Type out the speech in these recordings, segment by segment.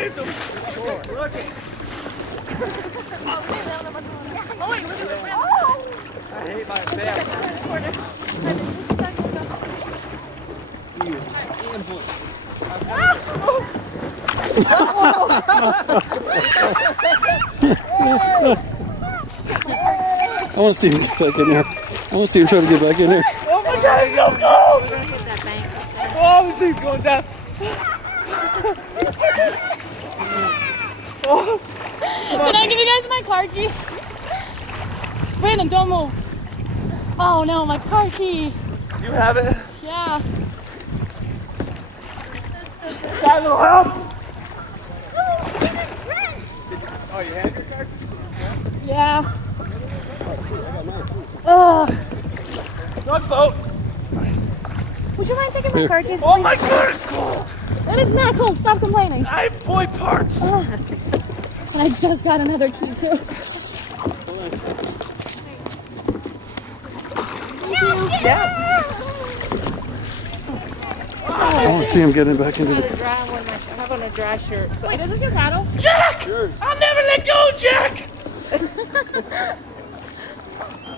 at them. Look at. Oh wait, look at it. I hate my back. I want to see him get back in there. I want to see him try to get back in there. Oh my God, it's so cold! Oh, this thing's going down. Oh. Can I give you guys my car key? Brandon, don't move. Oh no, my car key. You have it? Yeah. Dad, little help! Oh, you had your car key? Yeah. Oh. Tugboat! Would you mind taking my car keys, please? Oh my God, it's cold! It is not cold. Stop complaining. I have boy parts! Oh. And I just got another key too. Yeah. I want to see him getting back into the... I have on a dry shirt. So. Wait, is this your paddle? Jack! I'll never let go, Jack!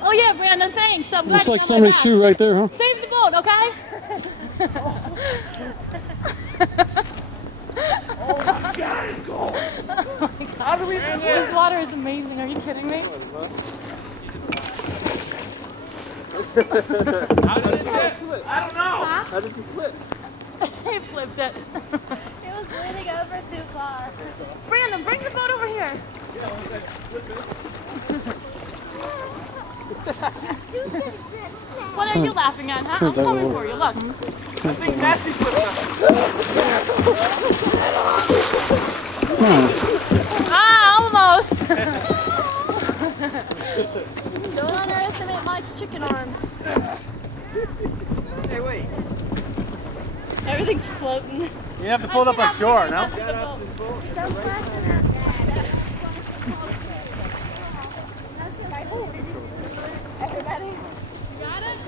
Oh yeah, Brandon, thanks. I'm glad Looks like you somebody's back. shoe right there, huh? Save the boat, okay? Oh my God, it's cold! Oh my God. How do we... This water is amazing. Are you kidding me? How did it flip? I don't know! Huh? How did you flip? He flipped it. It was leaning over too far. Brandon, bring the boat over here. What are you laughing at, huh? I'm coming for you, look. I think Massey flipped us. Ah, almost. Don't underestimate Mike's chicken arms. Hey, wait. Everything's floating. You have to pull it up on shore, no? Don't splash it out. Everybody, you got it?